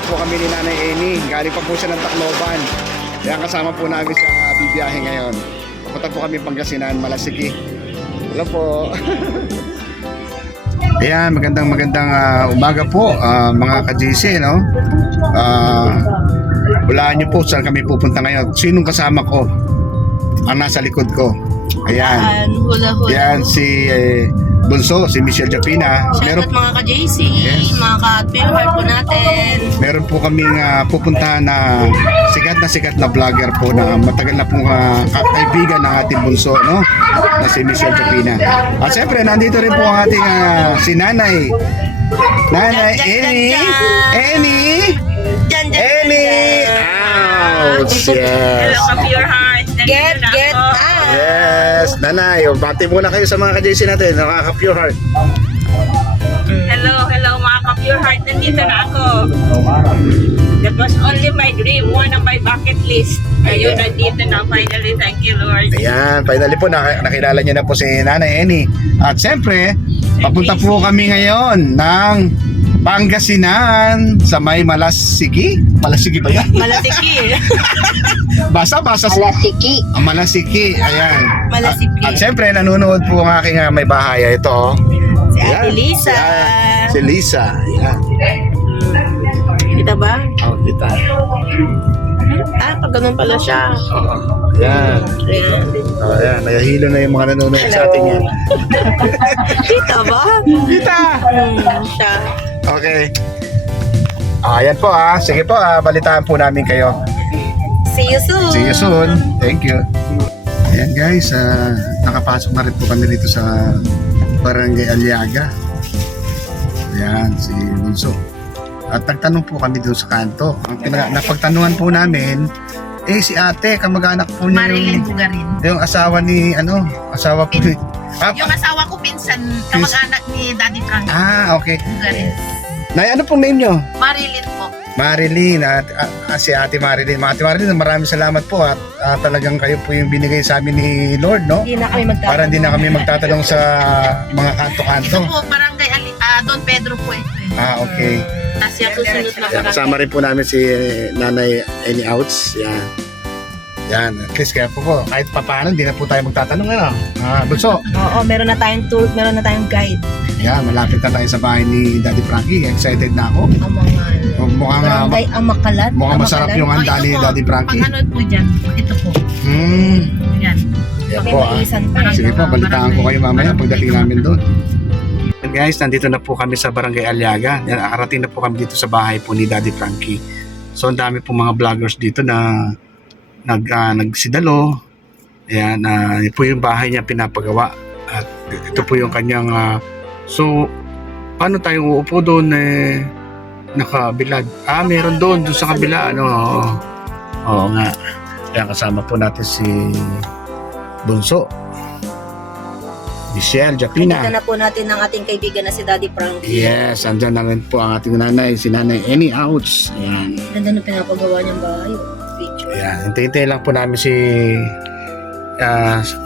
na po kami ni Nanay Amy. Galing pa po siya ng Tacloban. Kaya kasama po namin siya bibiyahe ngayon. Papunta po kami Pangasinan, Malasiki. Hello po. Ayan, magandang umaga po mga ka-JC, no? Hulaan niyo po saan kami pupunta ngayon. Sinong kasama ko? Ang nasa likod ko. Ayan. Hula-hula. Yan si Bunso, si Michelle Japina. Shoutout mga ka-JC, Yes. mga ka-Pilhar po natin. Meron po kaming pupuntahan na sikat na vlogger po na matagal na pong kaibigan ng ating Bunso, no? Na si Michelle Japina. At siyempre, nandito rin po ang ating si Nanay. Nanay Amy. Amy. Amy. Ouch. Yes. Hello, of your heart. Get out. Yes. Nanay, bati muna kayo sa mga ka-JC natin. Nakaka-pure heart. Hello, mga ka-pure heart. Nandito na ako. That was only my dream. One of my bucket list. Ayun, nandito na. Finally, thank you, Lord. Ayan, finally po nakilala niyo na po si Nanay Amy. At siyempre, papunta po kami ngayon ng Pangasinan sa may Malasiki. Malasiki ba yan? Malasiki. Basa. Malasiki. Malasiki, ayan. Malasiki. At siyempre, nanonood po ang aking may bahay. Ito, oh. Si Ayan. Ate Lisa. Ayan. Si Lisa. Ayan. Kita ba? Oh, kita. Pag ganun pala siya. Oo. Ayan. Ayan. Oh, ayan. Nahihilo na yung mga nanonood sa ating yan. Kita ba? Kita! Siya. Okay. Ayan po Sige po balitaan po namin kayo. See you soon. See you soon. Thank you. Ayan guys, nakapasok na rin po kami dito sa Barangay Aliaga. Ayan, si Bunso. At nagtanong po kami doon sa kanto. Ang napagtanungan po namin, si ate, kamag-anak po niya Marilyn Bugarin. yung asawa ni, asawa po ni... Yung asawa ko pinsan, kamag-anak ni Daddy Frank Okay. Bugarin. Nay, ano pong name nyo? Marilyn po. Marilyn at si Ate Marilyn. Ate Marilyn, maraming salamat po at talagang kayo po yung binigay sa amin ni Lord, no? Hindi na kami magtatanong. Para hindi na kami magtatanong sa mga kanto-kanto. Ito po, barangay Don Pedro po ito. Okay. Tapos yung susunod na Yan, kasama rin po namin si Nanay Amy Outs. Yan. Yan. At least kaya po kahit papaano, hindi na po tayo magtatanong. Bunso. Oo, meron na tayong tour, meron na tayong guide. Yan, malapit na tayo sa bahay ni Daddy Frankie. Excited na ako. Ang mga Mukhang, barangay Amakalat. mukhang masarap yung handa ni Daddy Frankie. Pag ano po dyan, ito po. Yan. Yan May po maisan pa. Sige po, balitaan ko kayo mamaya pagdating namin doon. Guys, nandito na po kami sa Barangay Aliaga. Nakarating na po kami dito sa bahay po ni Daddy Frankie. So, ang dami po mga vloggers dito na nagsidalo. Ayan, yun po yung bahay niya pinapagawa. At ito po yung kanyang... so, paano tayo uupo doon nakabilad? Meron doon sa kabila. Oo nga. Kaya kasama po natin si Bunso. Michelle Japina. Kita na po natin ng ating kaibigan na si Daddy Frankie. Yes, andyan na rin po ang ating nanay, si Nanay Amy Outs. Ayan. Ganda na pinapagawa niyang bahay. Picture. Ayan. Hintay-hintay lang po namin si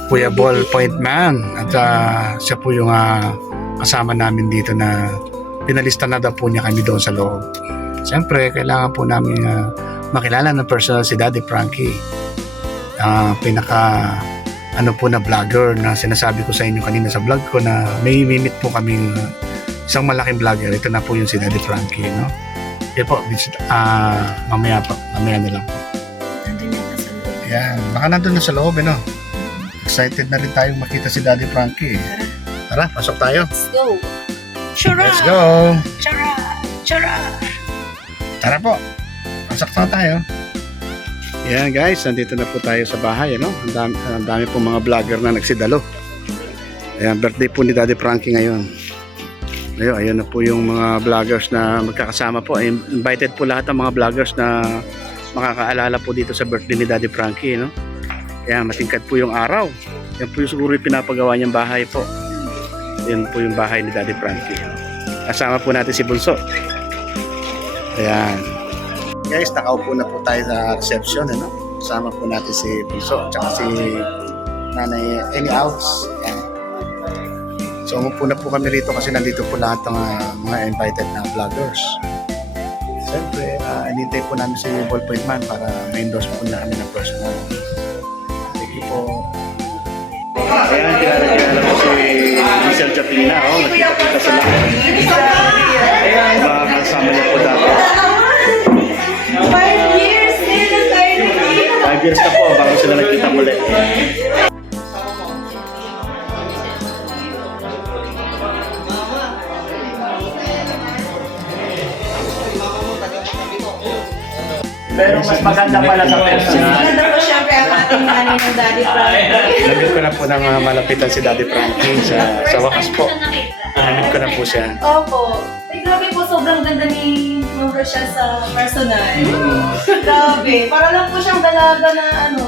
Kuya Ballpoint Man. At siya po yung kasama namin dito na pinalista na daw po niya kami doon sa loob. Siyempre, kailangan po namin makilala ng personal si Daddy Frankie. Po na vlogger na sinasabi ko sa inyo kanina sa vlog ko na may meet po kaming isang malaking vlogger. Ito na po yung si Daddy Frankie, no? Yan po, mamaya na lang po. Nandun yata sa loob. Ayan, baka nandun na sa loob, no? Excited na rin tayong makita si Daddy Frankie. Tara, pasok tayo. Let's go. Chara! Let's go! Chara! Tara po, pasok na tayo. Yan guys, nandito na po tayo sa bahay, no? Ang dami po mga vlogger na nagsidalo. Ayan, birthday po ni Daddy Frankie ngayon. Ayun na po yung mga vloggers na magkakasama po. Invited po lahat ng mga vloggers na makakaalala po dito sa birthday ni Daddy Frankie, no? Kaya matingkad po yung araw. Yan po yung siguro yung pinapagawa niyang bahay po. Yan po yung bahay ni Daddy Frankie. Kasama po natin si Bunso. Ayan. Guys, nakaupo na po tayo sa reception, ano? Kasama po natin si Bunso, tsaka si Nanay Amy Outs. Ayan. So umupo na po kami rito kasi nandito po lahat ng mga invited na vloggers. So siyempre, inintay po namin si Ballpoint Man para ma-endorse po na kami ng personal. Thank you po. Ayan, kilala po si Michelle Chapina. Nakikita sila. Kasama niya po dati. 5 years na tayo. 5 years na po bago sila nagkita muli. Pero mas maganda pala sa personal. Maganda po syempre ang ating nanay ng Daddy Frankie. Nagkit ko na po ng malapitan si Daddy Frankie sa wakas po. Namit ko na po siya. Opo. Ay, grabe po, sobrang ganda ni Ma'am Rochelle sa personal. Grabe. Para lang po siyang dalaga na ano.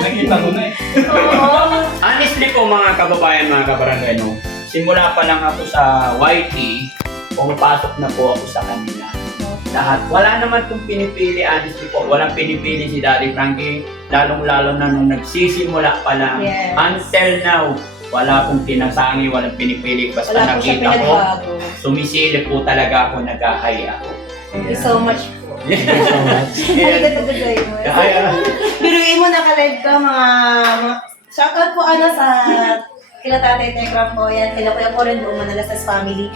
Nakita ko na eh. Oo. Honestly po mga kababayan, mga kabarangay, no, simula pa lang ako sa YT, pumapasok na po ako sa kanila. Lahat. Wala naman kong pinipili, honestly po. Walang pinipili si Daddy Frankie. Lalong-lalo na nung nagsisimula pa lang. Yes. Until now, wala akong tinasangi, walang pinipili. Basta Wala po siya nakita ko, pinagbago. sumisilip po talaga ako, nagkakaya ako. Thank you so much po. Yeah. Arigato gozaimasu. Kaya, Biruin mo, naka-live ka mga shoutout po sa kila Tatay Tekram po yan, kila Kuya Coren po, Manalasas family.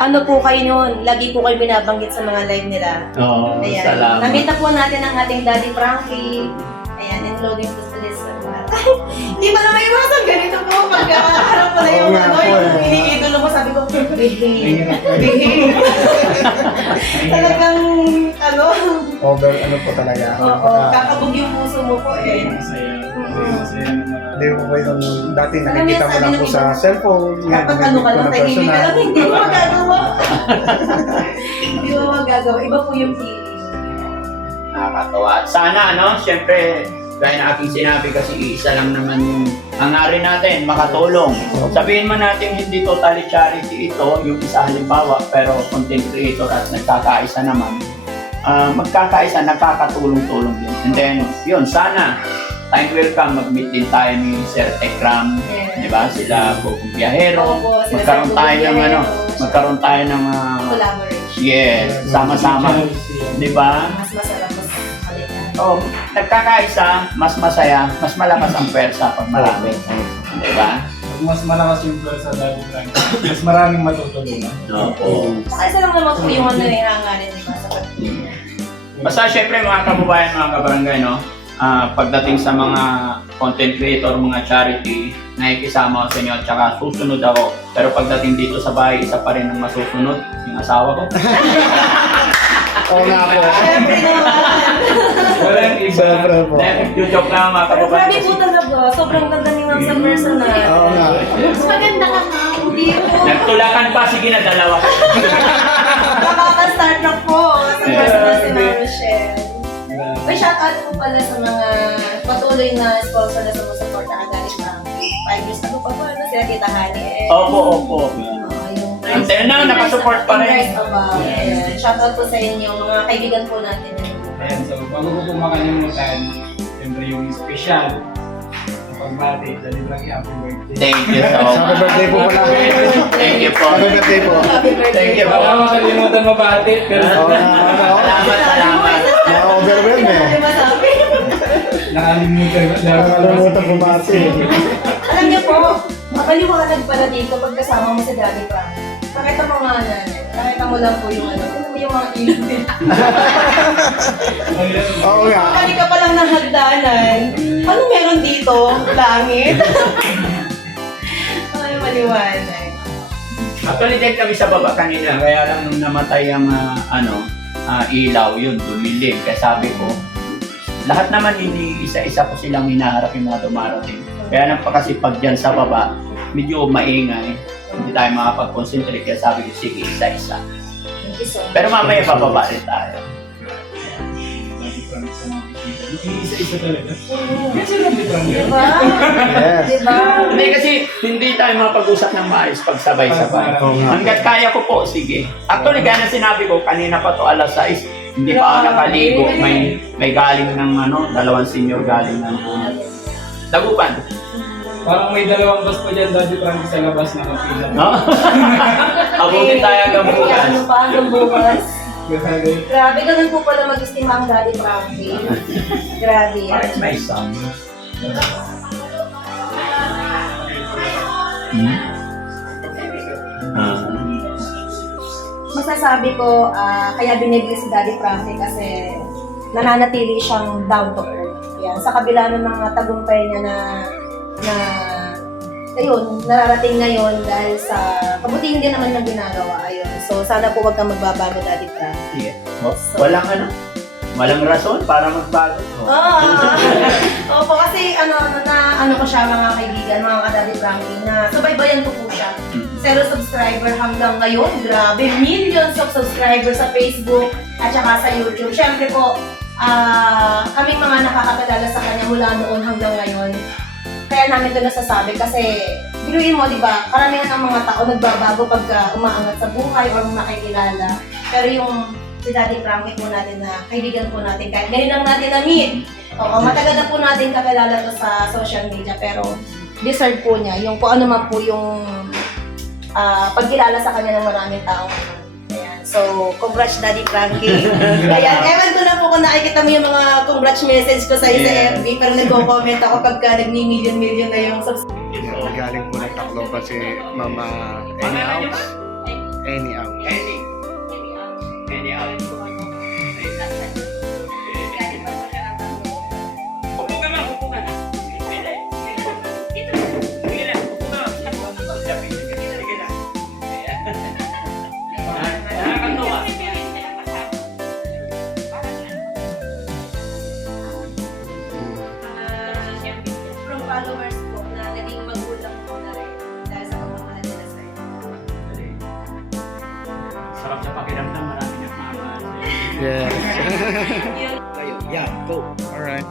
Ano po kayo noon? Lagi po kayo binabanggit sa mga live nila. oh, Ayan. salamat. Namita po natin ang ating Daddy Frankie. Ayan, and loading to the list. Hindi ba naman iwasan ganito po? Pagkakaharap ko na yung Oo nga po, yung iniidolo mo, sabi ko, behave. Talagang, Over po talaga. kakabog yung puso mo po eh. Hindi po ba yung dati Alam nakikita mo mo yan, lang sabi po ng sa cellphone. Dapat ano ka lang, tahimik ka lang, hindi mo magagawa. Hindi mo magagawa. Iba po yung feeling. Nakakatawa. At sana, syempre, gaya na aking sinabi kasi isa lang naman yung hangarin natin, makatulong. Sabihin man natin hindi totally charity ito, yung isa halimbawa, pero content creator at nagkakaisa naman. Magkakaisa, nakakatulong-tulong din. And then, yun, sana, time will come, mag-meet din tayo ni Sir Tekram, Yeah. di ba? Sila Bukong Biyahero, Opo, sila magkaroon Sir tayo ng Biyahero. magkaroon tayo ng Collaboration. yes, sama-sama, di ba? Mas masarap mas halika. Oh, nagkakaisa, mas masaya, mas malakas ang pwersa pag marami. Di ba? Mas malakas yung girl sa Daddy Frankie. Mas maraming matutulungan. Oo. Saka isa lang naman po yung ano yung hangarin, di ba? Sa pagpili. Basta syempre mga kababayan, mga kabarangay, no? Pagdating sa mga content creator, mga charity, nakikisama ako sa inyo at saka susunod ako. Pero pagdating dito sa bahay, isa pa rin ang masusunod, yung asawa ko. Oo nga po. Siyempre naman. Walang iba. Siyempre po. Joke lang mga Pero kababayan. grabe po talaga. Sobrang ganda ni Ma'am sa personal. Oo nga. Mas maganda ka, Ma'am. Hindi po. Nagtulakan pa, sige na, dalawa. Nakaka-start na po sa personal si Ma'am Rochelle. May shoutout po pala sa mga patuloy na sponsor na sumusupport na kagaling Frankie. 5 years na po pa ano, sila Tita Hani. Opo, opo. Until now, nakasupport pa rin. Congrats above. Ayan. Shoutout po sa inyo, mga kaibigan po natin. Ayan, so bago ko po makalimutan, siyempre yung special na pagbati, Daddy Frankie, happy birthday. Thank you so Happy much. birthday po pala. Thank you po. Happy birthday po. Happy birthday. Thank you po. Baka makalimutan mabati, pero Oo nga. Salamat, salamat. Na-overwhelm eh. Ano masabi? nakalimutan. Nakalimutan bumati. Alam niyo po, mapaliwanag pala dito pag kasama mo si Daddy Frankie. Pakita mo nga na. Pakita mo lang po yung ano. Tignan mo yung mga ilog nila. Oo nga. Kali ka pa lang ng hagdanan. Ano meron dito? Langit? Ay, maliwanag. Actually, din kami sa baba kanina, kaya lang nung namatay ang ilaw, yun, dumilim. Kaya sabi ko, lahat naman hindi isa-isa ko silang hinaharap yung mga dumarating. Kaya lang pa kasi pag dyan sa baba, medyo maingay. Hindi tayo makapag-concentrate. Kaya sabi ko, sige, isa-isa. Thank you so much. Pero mamaya bababa rin tayo. Isa-isa talaga. Kasi Daddy Frankie. Diba? Yes. Diba? Hindi kasi hindi tayo mapag-usap ng maayos pag sabay-sabay. Oo nga. Hanggat kaya ko po, sige. Actually, gaya na sinabi ko, kanina pa to alas 6, hindi pa ako nakaligo. May galing ng 2 senior galing ng Dagupan. Parang may dalawang bus pa dyan, Daddy Frankie, sa labas na kapila. No? Abutin tayo hanggang bukas. Ano pa, hanggang bukas. Grabe. Grabe, ganun po pala mag-estima ang Daddy Frankie. Grabe. Parang may isang. Masasabi ko, kaya binibili si Daddy Frankie kasi nananatili siyang down to earth. Yan. Sa kabila ng mga tagumpay niya na ayun, nararating ngayon dahil sa kabutihan din naman ng ginagawa. Ayun. So, sana po wag kang magbabago, Daddy Frankie. Walang ano? Walang rason para magbago. Opo, kasi ano ko siya mga kaibigan, mga ka-Daddy Frankie, na subaybayan ko po siya. 0 subscriber hanggang ngayon. Grabe, millions of subscribers sa Facebook at saka sa YouTube. Siyempre po, kaming mga nakakakilala sa kanya mula noon hanggang ngayon. Kaya namin ito nasasabi kasi, biluin mo, di ba, karamihan ng mga tao nagbabago pagka umaangat sa buhay or makikilala. Pero yung si Daddy Frankie po natin na kaibigan po natin, kahit ngayon lang natin na-meet. Oo, matagal na po natin kakilala to sa social media, pero deserve po niya yung kung ano man po yung pagkilala sa kanya ng maraming tao. Ayan. So, congrats Daddy Frankie. Ayan, ewan ko na po kung nakikita mo yung mga congrats message ko sa FB, pero nagko-comment ako pagka nagni-million na yung subscribers. Galing po ng Tacloban si Mama Any Out. Any Out. Any out. Upo ka lang, upo ka lang. Sige lang, upo ka lang. Sige lang. Nakakatuwa. From followers po na naging magulang po na rin dahil sa pagmamahal nila sa'yo. Sarap sa pakiramdam, marami niyang mahal. Yes. Kayo, yeah, go. Alright.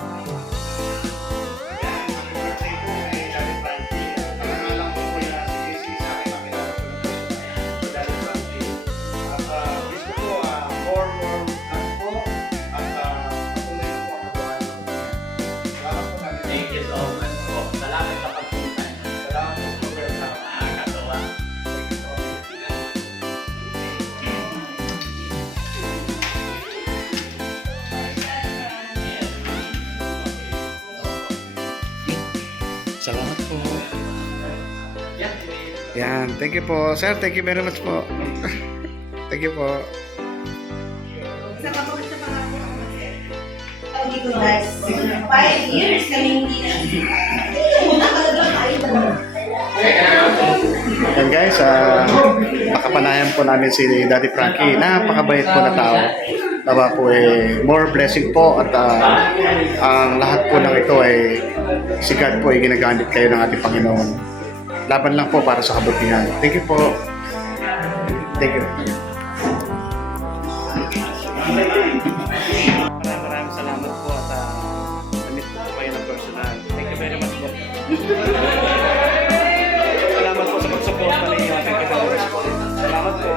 Thank you so much po. Salamat sa pagpunta. Salamat po sa nakakatuwa. Salamat po. Yan. Thank you po. Sir, thank you very much po. Thank you po. Hindi ko guys. 5 years kami hindi Yan guys, pakapanayan po namin si Daddy Frankie. Napakabait po na tao. Tawa po more blessing po at ang lahat po ng ito ay si God po ay ginagamit kayo ng ating Panginoon. Laban lang po para sa kabutihan. Thank you po. Thank you. Maraming salamat po at namit po kayo ng personal. Thank you very much po. Salamat po sa pag-support na ninyo. Thank you very much po. Salamat po.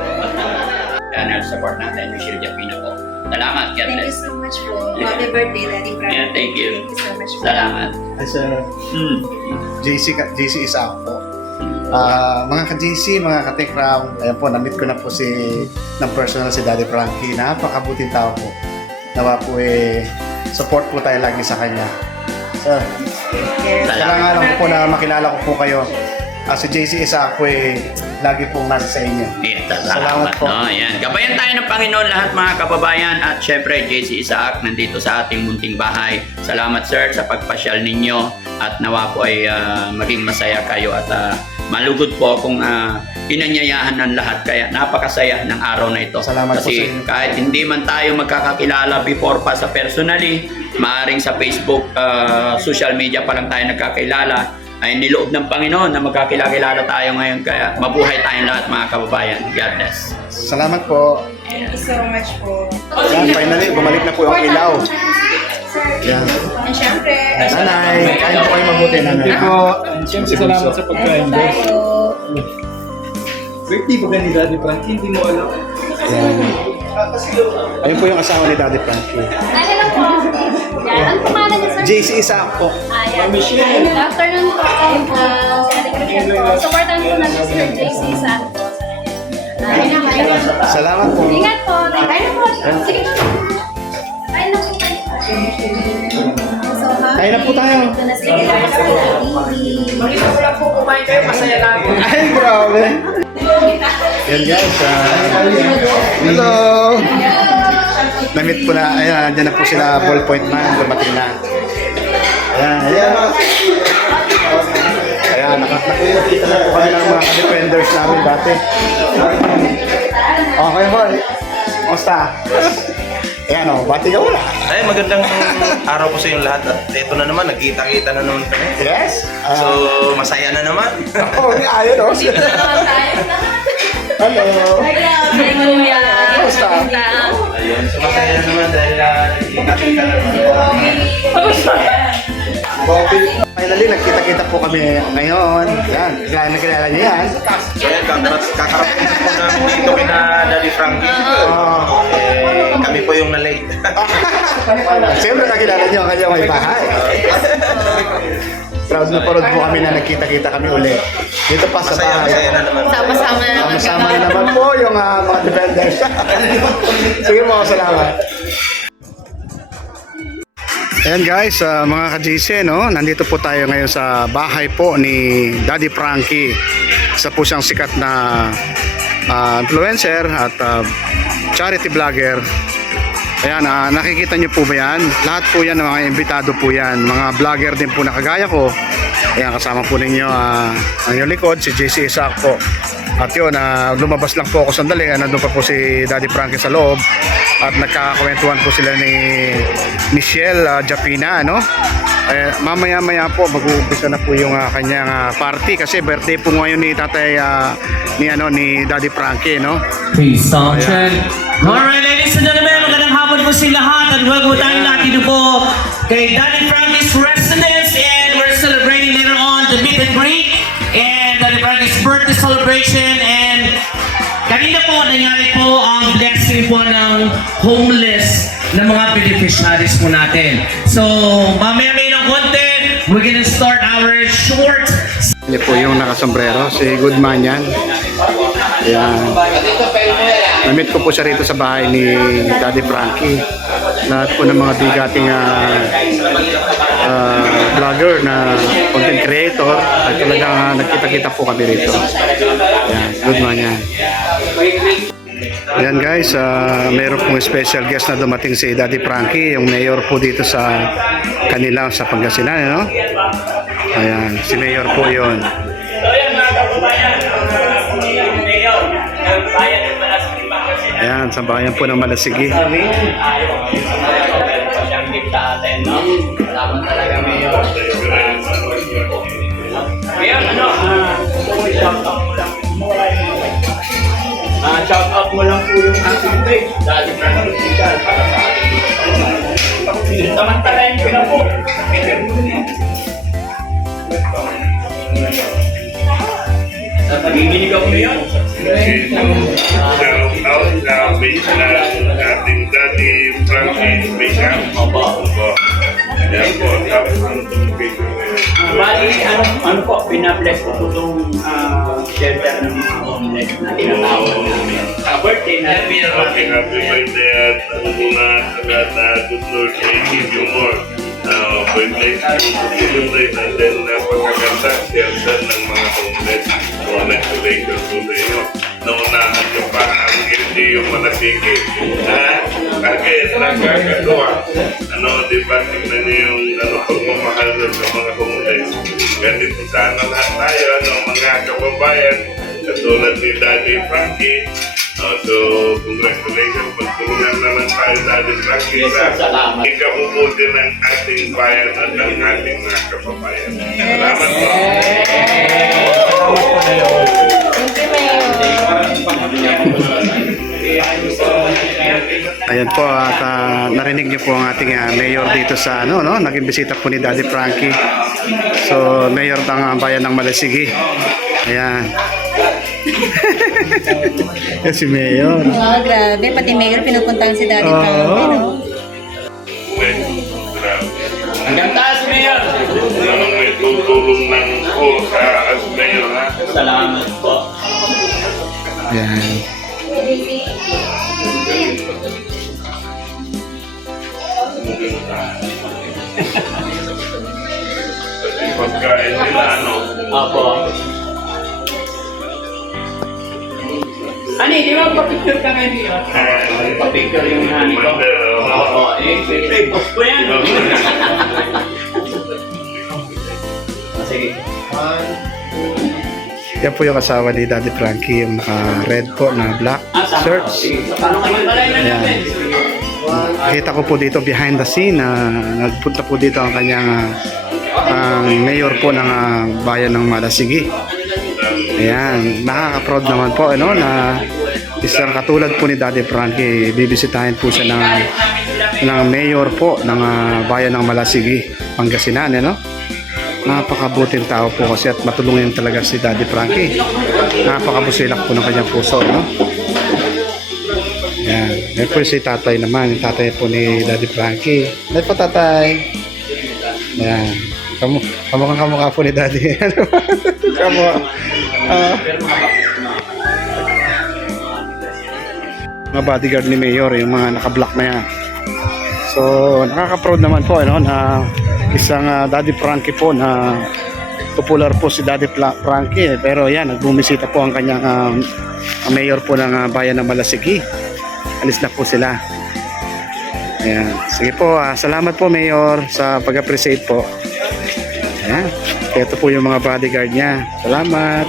Channel support natin, Michelle Japino po. Salamat, God Thank you bless. so much po. Happy birthday, Daddy Frankie. Yeah, thank you. Thank you so much po. Salamat. As JC Isaac po. Mga ka-JC, mga ka-Tekram, ayan po, na-meet ko na po ng personal si Daddy Frankie. Napakabuting tao po. Nawa po support po tayo lagi sa kanya. So, kailangan lang po na makilala ko po kayo. Si JC Isaac po lagi pong nasa sa inyo. Yeah, Salamat salamat po. no? Ayan. Gabayan tayo ng Panginoon lahat mga kababayan at syempre JC Isaac nandito sa ating munting bahay. Salamat sir sa pagpasyal ninyo at nawa po ay maging masaya kayo at malugod po kung inanyayahan ng lahat kaya napakasaya ng araw na ito. Salamat po sa Kasi inyo. kahit hindi man tayo magkakakilala before pa sa personally, maaring sa Facebook, social media pa lang tayo nagkakilala, ay niloob ng Panginoon na magkakilala tayo ngayon. Kaya mabuhay tayong lahat mga kababayan. God bless. Salamat po. Thank you so much po. Yan, finally, bumalik na po yung ilaw. Yan. And syempre, Nanay, kain po kayo mabuti, nanay. Hindi ko, siyempre salamat sa pagkain. tayo. Birthday ba ni Daddy Frankie? Hindi mo alam. Yan. Ayun po yung asawa ni Daddy Frankie. Ano lang po? Yan. Ano pangalan niya, sir? JC Isaac po. Ayan. Good afternoon po. Sa ating Christian po. Supportan po natin si Sir JC sa Salamat po. Ingat po. Kain na po. Sige. Kain na po. Kain na po tayo. Sige lang sa Makita ko lang po kumain kayo, masaya lang. Ay, grabe. Yan guys. Hello. Namit po na. Ayan, dyan na po sila ballpoint man. Dumating na. Ayan, ayan. Ayan, nakakita na po kami ng mga ka-defenders namin dati. Okay, boy. Kumusta? Ayan o, bati ka wala. Ay, magandang araw po sa inyong lahat at ito na naman, nagkita-kita na naman kami. Yes? So, masaya na naman. Oo, ayun o. Hello. Kumusta? Ayun, so masaya na naman dahil nagkita-kita na naman. Finally, nagkita-kita po kami ngayon. Yan, nakilala niyo yan. So, yan, kakarating po namin dito kina Daddy Frankie. Kami po yung na-late. Siyempre, nakilala niyo ang kanyang may bahay. Proud na proud po kami na nagkita-kita kami ulit. Dito pa sa Masaya bahay. na naman. Sama-sama na naman Sama na naman po yung mga defenders. Sige mo, salamat. Ayan guys, mga ka-JC, no? Nandito po tayo ngayon sa bahay po ni Daddy Frankie. Isa po siyang sikat na influencer at charity vlogger. Ayan, nakikita niyo po ba yan? Lahat po yan, mga imbitado po yan. Mga vlogger din po na kagaya ko. Ayan, kasama po ninyo ang inyong likod, si JC Isaac po. At yun, lumabas lang po ako sandali. Nandun pa po si Daddy Frankie sa loob. At nagkakakwentuhan po sila ni Michelle Japina, no? Mamaya-maya po mag-uumpisa na po yung kanyang party kasi birthday po ngayon ni Tatay ni Daddy Frankie, no? Please, sound check. Alright, ladies and gentlemen, magandang hapon po sa lahat at welcome tayong lahat dito po kay Daddy Frankie's residence and we're celebrating later on the meet and greet and Daddy Frankie's birthday celebration and kanina po nangyari po ang blessing po ng homeless na mga beneficiaries po natin. So, mamaya-maya ng konti, we're gonna start our short. Hindi po yung nakasombrero, si Goodman yan. Ayan. Namit ko po siya rito sa bahay ni Daddy Frankie. Lahat po ng mga bigating vlogger na content creator at talagang nagkita-kita po kami rito. Ayan, Goodman yan. Ayan guys, mayroon pong special guest na dumating si Daddy Frankie, yung mayor po dito sa kanila sa Pangasinan, no? Ayan, si mayor po yun. Ayan, sa bayan po ng Malasigi. Salamat talaga, Mayor. Mayor, shout out mo lang po yung ating page. Daddy Frankie Official para sa ating samantalayan ko na po. Nagiginig ako ngayon. Shout out sa page na ating Daddy Frankie Official. Opo. Yan po, tapos ang itong page na yun. Bali, ano po, pinabless ko po itong shelter ng mga homeless na tinatawag namin. Birthday na. Okay, happy birthday at ang muna agad na good Lord ay give you more. Birthday celebrate and then napakaganda shelter ng mga homeless. Congratulations po sa inyo. Naunahan nyo pa ang LGU Malasigi. Bakit? Nakakagawa. Di ba? Tingnan nyo yung pagmamahal sa mga homeless. Ganito sana lahat tayo, mga kababayan, katulad ni Daddy Frankie. So, congratulations. Pagtulungan naman tayo, Daddy Frankie, sa ikabubuti ng ating bayan at ng ating mga kababayan. Salamat po. Ayan po at narinig niyo po ang ating mayor dito sa naging bisita po ni Daddy Frankie. So, mayor ng bayan ng Malasigi. Ayan. Yan si mayor. Grabe, pati mayor pinupuntahan si Daddy Frankie, no? Grabe po sa as mayor ha. Salamat po. Ayan. Kasi pagkain nila ano. Apo. Ani, di ba pa-picture ka ngayon dito? Pa-picture yung hani ko. Oo, eh, boss ko yan. Sige. Yan po yung asawa ni Daddy Frankie, yung naka-red po na black shirt. Paano kayo pala yun natin? Kita ko po dito behind the scene na nagpunta po dito ang kanyang ang mayor po ng bayan ng Malasigi. Ayan, nakaka-proud naman po ano, na isang katulad po ni Daddy Frankie, bibisitahin po siya ng mayor po ng bayan ng Malasigi, Pangasinan, ano? Napakabuting tao po kasi at matulungin talaga si Daddy Frankie. Napakabusilak po ng kanyang puso, no? Yan. Yan po si tatay naman, yung tatay po ni Daddy Frankie. Yan po tatay. Yan. Kamukha po ni Daddy. Kamukha. Mga bodyguard ni Mayor, yung mga naka-black na yan. So, nakaka-proud naman po, ano, na isang Daddy Frankie po na popular po si Daddy Frankie. Pero yan, nagbumisita po ang kanyang mayor po ng bayan ng Malasigi. Alis na po sila. Ayan. Sige po, salamat po Mayor sa pag-appreciate po. Ayan. Ito po yung mga bodyguard niya. Salamat.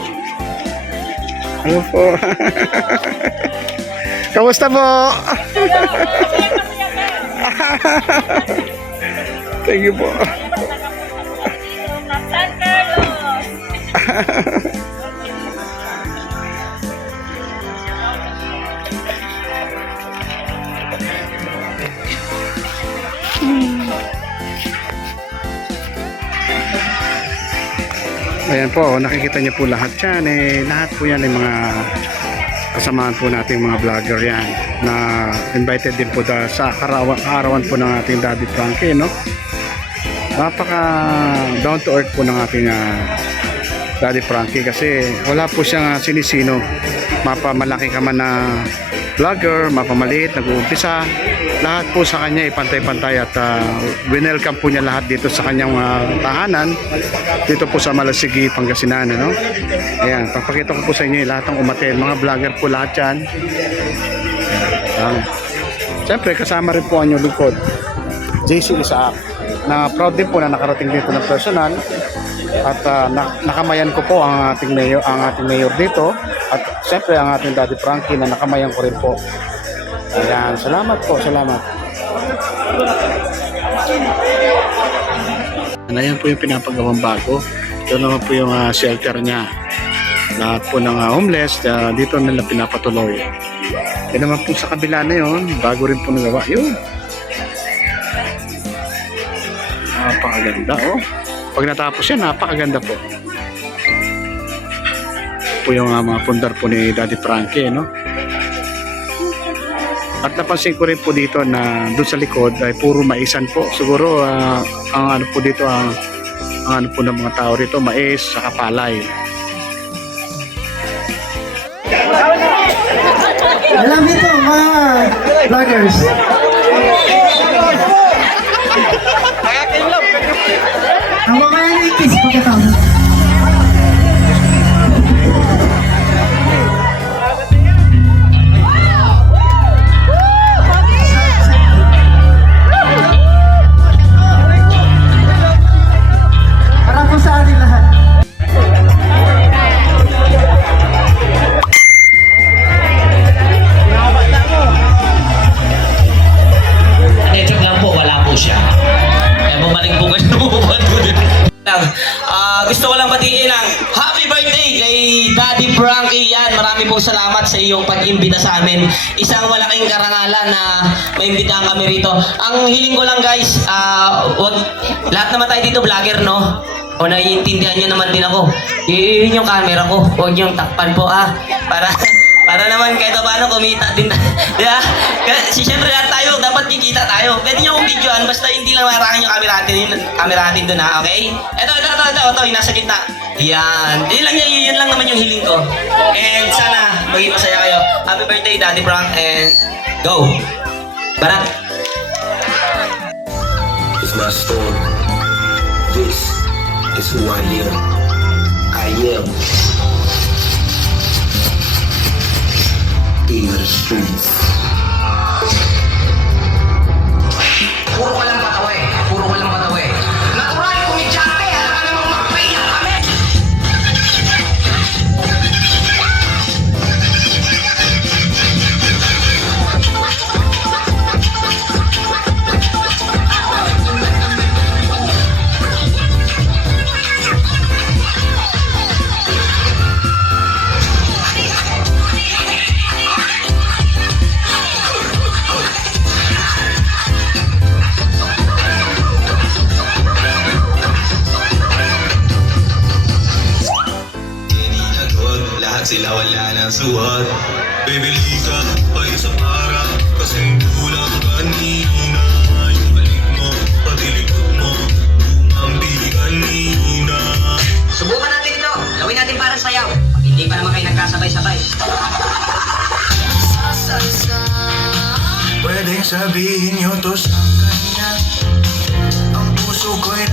Hello po. Kamusta po? Thank you po. Ayan po, nakikita niyo po lahat yan. Lahat po yan ay mga kasamahan po nating mga vlogger yan na invited din po sa kaarawan po ng ating Daddy Frankie, no? Napaka down to earth po ng ating Daddy Frankie kasi wala po siyang sinisino. Mapamalaki ka man na vlogger, mapamaliit, nag-uumpisa, lahat po sa kanya ipantay-pantay at winelcome po niya lahat dito sa kanyang tahanan dito po sa Malasigi, Pangasinan, ano? Ayan, papakita ko po sa inyo lahat ng umaten, mga vlogger po lahat yan. Siyempre kasama rin po ang inyong lingkod, JC Isaac, na proud din po na nakarating dito ng personal at nakamayan ko po ang ating mayor dito at siyempre ang ating Daddy Frankie na nakamayan ko rin po. Ayan, salamat po, salamat. Ayan po yung pinapagawang bago. Ito naman po yung shelter niya. Lahat po ng homeless, dito nila pinapatuloy. Yan naman po sa kabila na yun, bago rin po nagawa. Yun. Napakaganda, oh. Pag natapos yan, napakaganda po. Po yung mga pundar po ni Daddy Frankie, no? At napansin ko rin po dito na doon sa likod ay puro maisan po. Siguro ang ano po dito, ang ano po ng mga tao rito, mais sa palay. Alam nito mga vloggers. Ang mga yan kiss pagkatapos. Para po sa ating lahat. Joke lang po, wala po siya. Kaya bumalik po kayo, bumalik po din. Gusto ko lang batiin ang happy birthday kay Daddy Frankie. Yan, marami pong salamat sa iyong pag-imbita sa amin. Isang malaking karangalan na maimbitahan kami rito. Ang hiling ko lang guys, lahat naman tayo dito vlogger, no? O naiintindihan nyo naman din ako. Yun yung camera ko, huwag nyo takpan po para naman kahit paano kumita din. Diba? Kasi syempre lahat tayo, dapat kikita tayo. Pwede nyo akong videoan, basta hindi lang marangin yung camera natin doon, okay? Ito, yung nasa gitna. Yan. Yun lang naman yung hiling ko. And sana maging masaya kayo. Happy birthday, Daddy Frank. And go! Barat! It's my story. This is who I am. I am king of the streets. Puro ko lang patawa eh. Puro ko lang patawa eh. Natural, kumidyante! Alam ka namang magpahiya kami! Lahat sila wala ng suwat. Bibili ka pa sa para kasi kulang kanina. Yung balik mo, pati likod mo, ang bili kanina. Subukan natin ito. Gawin natin para sayaw. Pag hindi pa naman kayo nagkasabay-sabay. Pwedeng sabihin nyo to sa kanya. Ang puso ko'y